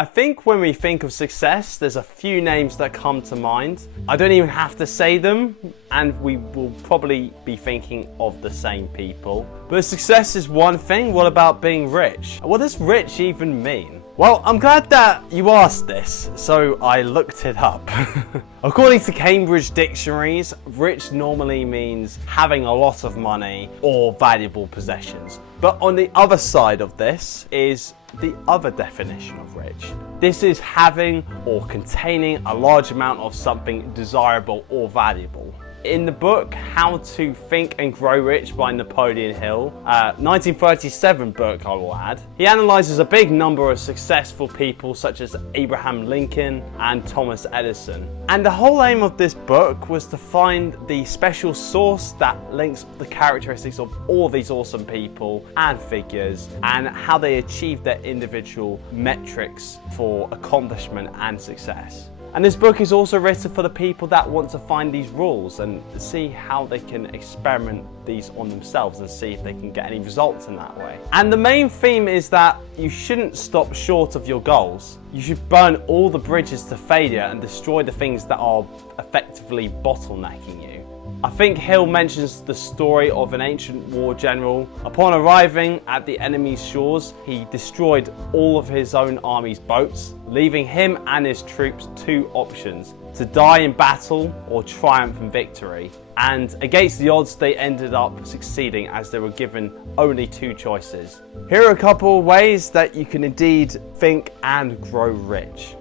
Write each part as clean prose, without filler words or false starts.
I think when we think of success, there's a few names that come to mind. I don't even have to say them, and we will probably be thinking of the same people. But success is one thing, what about being rich? What does rich even mean? Well, I'm glad that you asked this, so I looked it up. According to Cambridge dictionaries, rich normally means having a lot of money or valuable possessions. But on the other side of this is the other definition of rich. This is having or containing a large amount of something desirable or valuable. In the book How to Think and Grow Rich by Napoleon Hill, 1937 book I will add, he analyzes a big number of successful people such as Abraham Lincoln and Thomas Edison. And the whole aim of this book was to find the special source that links the characteristics of all these awesome people and figures and how they achieved their individual metrics for accomplishment and success. And this book is also written for the people that want to find these rules and see how they can experiment these on themselves and see if they can get any results in that way. And the main theme is that you shouldn't stop short of your goals. You should burn all the bridges to failure and destroy the things that are effectively bottlenecking you. I think Hill mentions the story of an ancient war general. Upon arriving at the enemy's shores, he destroyed all of his own army's boats, leaving him and his troops two options: to die in battle or triumph in victory. And against the odds, they ended up succeeding as they were given only two choices. Here are a couple of ways that you can indeed think and grow rich.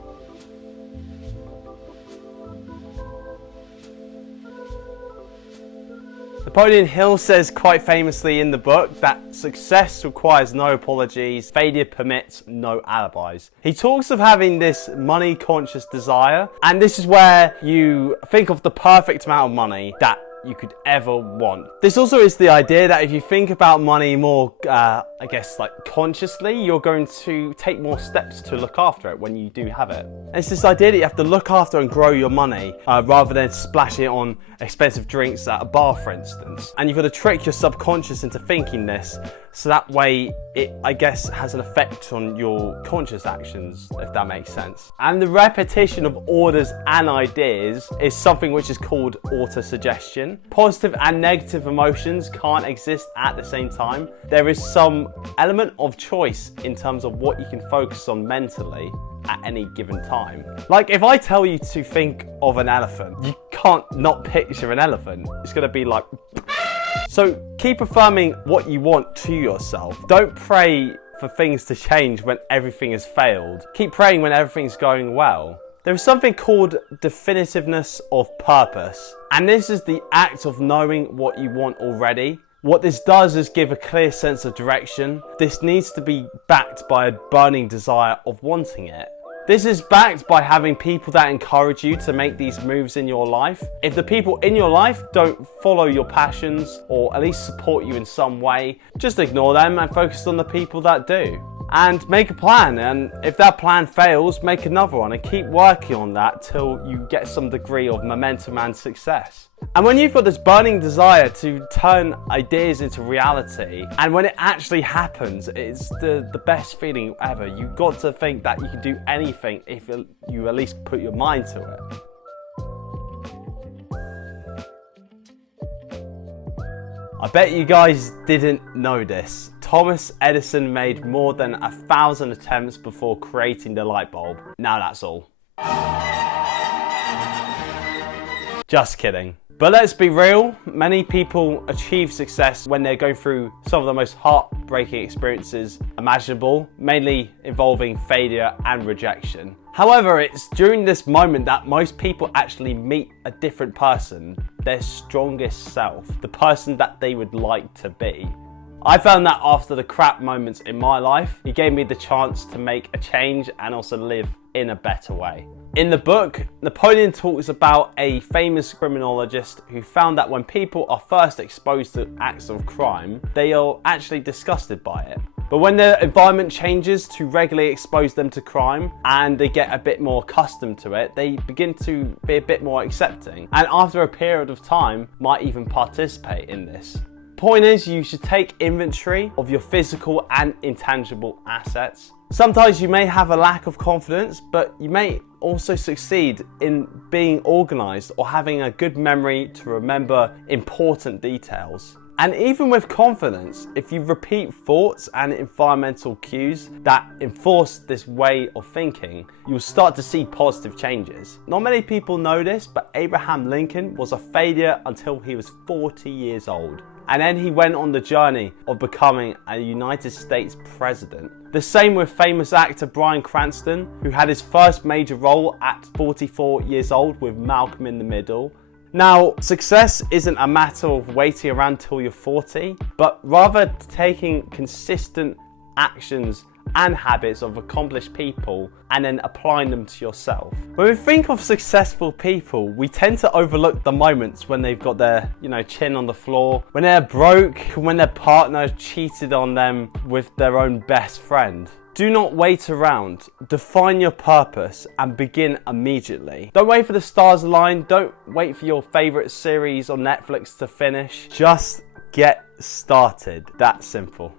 Napoleon Hill says quite famously in the book that success requires no apologies, failure permits no alibis. He talks of having this money-conscious desire, and this is where you think of the perfect amount of money that you could ever want. This also is the idea that if you think about money more, I guess, like consciously, you're going to take more steps to look after it when you do have it. And it's this idea that you have to look after and grow your money rather than splashing it on expensive drinks at a bar, for instance. And you've got to trick your subconscious into thinking this, so that way it, I guess, has an effect on your conscious actions, if that makes sense. And the repetition of orders and ideas is something which is called autosuggestion. Positive and negative emotions can't exist at the same time. There is some element of choice in terms of what you can focus on mentally at any given time. Like if I tell you to think of an elephant, you can't not picture an elephant. It's gonna be like... So keep affirming what you want to yourself. Don't pray for things to change when everything has failed. Keep praying when everything's going well. There is something called definitiveness of purpose, and this is the act of knowing what you want already. What this does is give a clear sense of direction. This needs to be backed by a burning desire of wanting it. This is backed by having people that encourage you to make these moves in your life. If the people in your life don't follow your passions or at least support you in some way, just ignore them and focus on the people that do. And make a plan, and if that plan fails, make another one and keep working on that till you get some degree of momentum and success. And when you've got this burning desire to turn ideas into reality, and when it actually happens, it's the best feeling ever. You've got to think that you can do anything if you at least put your mind to it. I bet you guys didn't know this. Thomas Edison made more than 1,000 attempts before creating the light bulb. Now that's all. Just kidding. But let's be real, many people achieve success when they're going through some of the most heartbreaking experiences imaginable, mainly involving failure and rejection. However, it's during this moment that most people actually meet a different person, their strongest self, the person that they would like to be. I found that after the crap moments in my life, it gave me the chance to make a change and also live in a better way. In the book, Napoleon talks about a famous criminologist who found that when people are first exposed to acts of crime, they are actually disgusted by it. But when their environment changes to regularly expose them to crime and they get a bit more accustomed to it, they begin to be a bit more accepting, and after a period of time might even participate in this. Point is, you should take inventory of your physical and intangible assets. Sometimes you may have a lack of confidence, but you may also succeed in being organized or having a good memory to remember important details. And even with confidence, if you repeat thoughts and environmental cues that enforce this way of thinking, you'll start to see positive changes. Not many people know this, but Abraham Lincoln was a failure until he was 40 years old. And then he went on the journey of becoming a United States president. The same with famous actor Bryan Cranston, who had his first major role at 44 years old with Malcolm in the Middle. Now, success isn't a matter of waiting around till you're 40, but rather taking consistent actions and habits of accomplished people and then applying them to yourself. When we think of successful people, we tend to overlook the moments when they've got their, chin on the floor, when they're broke, when their partner cheated on them with their own best friend. Do not wait around. Define your purpose and begin immediately. Don't wait for the stars to align. Don't wait for your favorite series on Netflix to finish. Just get started. That simple.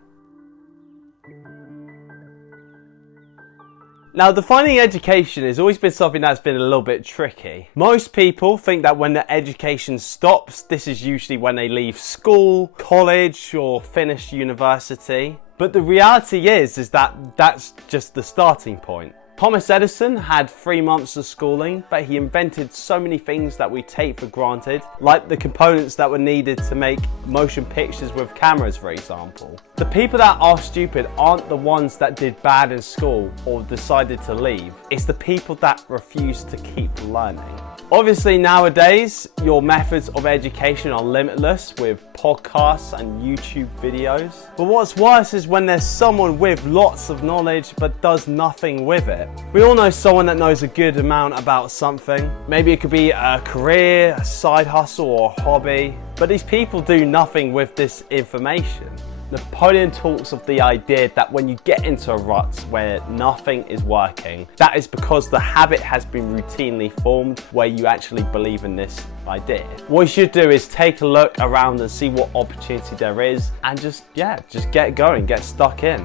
Now, defining education has always been something that's been a little bit tricky. Most people think that when their education stops, this is usually when they leave school, college, or finish university. But the reality is that that's just the starting point. Thomas Edison had 3 months of schooling, but he invented so many things that we take for granted, like the components that were needed to make motion pictures with cameras, for example. The people that are stupid aren't the ones that did bad in school or decided to leave. It's the people that refuse to keep learning. Obviously nowadays, your methods of education are limitless with podcasts and YouTube videos. But what's worse is when there's someone with lots of knowledge but does nothing with it. We all know someone that knows a good amount about something. Maybe it could be a career, a side hustle, or a hobby. But these people do nothing with this information. Napoleon talks of the idea that when you get into a rut where nothing is working, that is because the habit has been routinely formed where you actually believe in this idea. What you should do is take a look around and see what opportunity there is and just get going, get stuck in.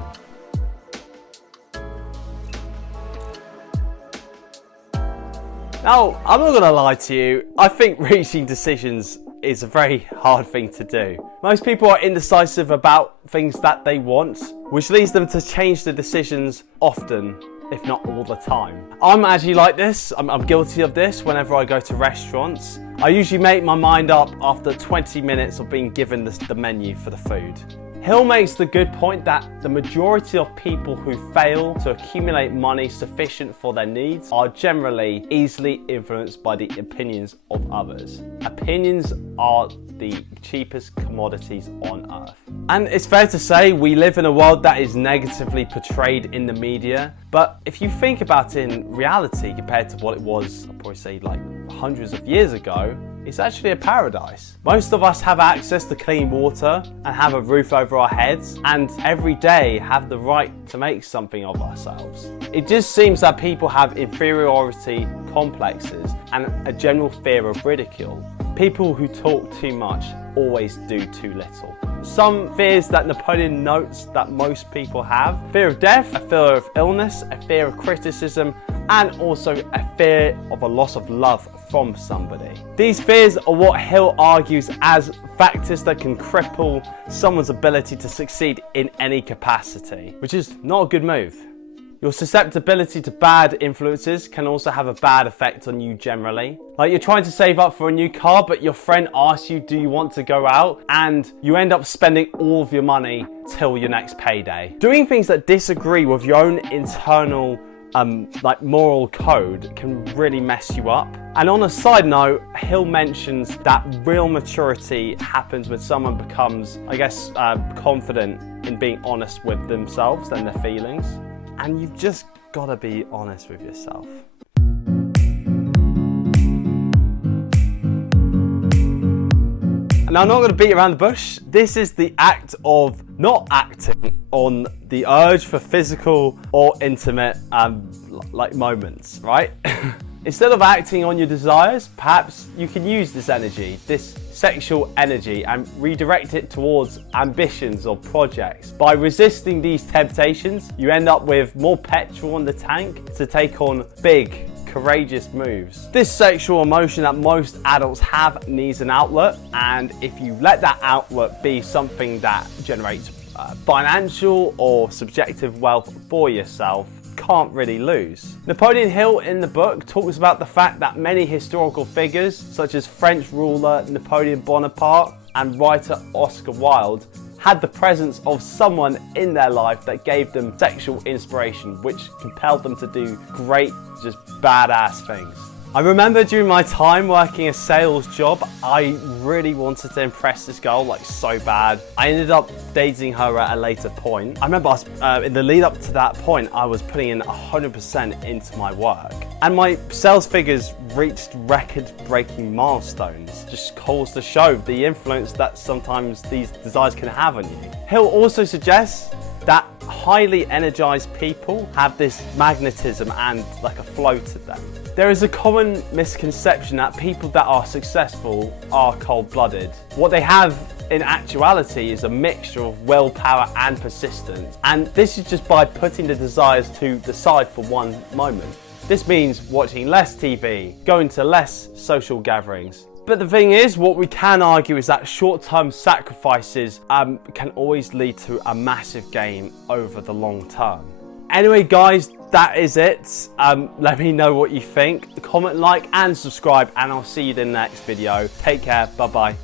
Now, I'm not gonna lie to you, I think reaching decisions is a very hard thing to do. Most people are indecisive about things that they want, which leads them to change the decisions often, if not all the time. I'm actually like this, I'm guilty of this whenever I go to restaurants. I usually make my mind up after 20 minutes of being given the menu for the food. Hill makes the good point that the majority of people who fail to accumulate money sufficient for their needs are generally easily influenced by the opinions of others. Opinions are the cheapest commodities on earth. And it's fair to say we live in a world that is negatively portrayed in the media, but if you think about it in reality compared to what it was, I'd probably say like hundreds of years ago, it's actually a paradise. Most of us have access to clean water and have a roof over our heads and every day have the right to make something of ourselves. It just seems that people have inferiority complexes and a general fear of ridicule. People who talk too much always do too little. Some fears that Napoleon notes that most people have: fear of death, a fear of illness, a fear of criticism, and also a fear of a loss of love from somebody. These fears are what Hill argues as factors that can cripple someone's ability to succeed in any capacity, which is not a good move. Your susceptibility to bad influences can also have a bad effect on you generally. Like you're trying to save up for a new car, but your friend asks you, do you want to go out? And you end up spending all of your money till your next payday. Doing things that disagree with your own internal moral code can really mess you up. And on a side note, Hill mentions that real maturity happens when someone becomes, confident in being honest with themselves and their feelings. And you've just got to be honest with yourself. Now, I'm not going to beat around the bush. This is the act of not acting on the urge for physical or intimate moments, right? Instead of acting on your desires, perhaps you can use this energy, this sexual energy, and redirect it towards ambitions or projects. By resisting these temptations, you end up with more petrol in the tank to take on big, courageous moves. This sexual emotion that most adults have needs an outlet, and if you let that outlet be something that generates financial or subjective wealth for yourself, can't really lose. Napoleon Hill in the book talks about the fact that many historical figures such as French ruler Napoleon Bonaparte and writer Oscar Wilde had the presence of someone in their life that gave them sexual inspiration, which compelled them to do great, just badass things. I remember during my time working a sales job, I really wanted to impress this girl like so bad. I ended up dating her at a later point. I remember in the lead up to that point, I was putting in 100% into my work. And my sales figures reached record-breaking milestones. Just calls to show the influence that sometimes these desires can have on you. Hill also suggests that highly energized people have this magnetism and like a flow to them. There is a common misconception that people that are successful are cold-blooded. What they have in actuality is a mixture of willpower and persistence, and this is just by putting the desires to the side for one moment. This means watching less TV, going to less social gatherings. But the thing is, what we can argue is that short-term sacrifices can always lead to a massive gain over the long term. Anyway guys, that is it. Let me know what you think. Comment, like and subscribe, and I'll see you in the next video. Take care, bye bye.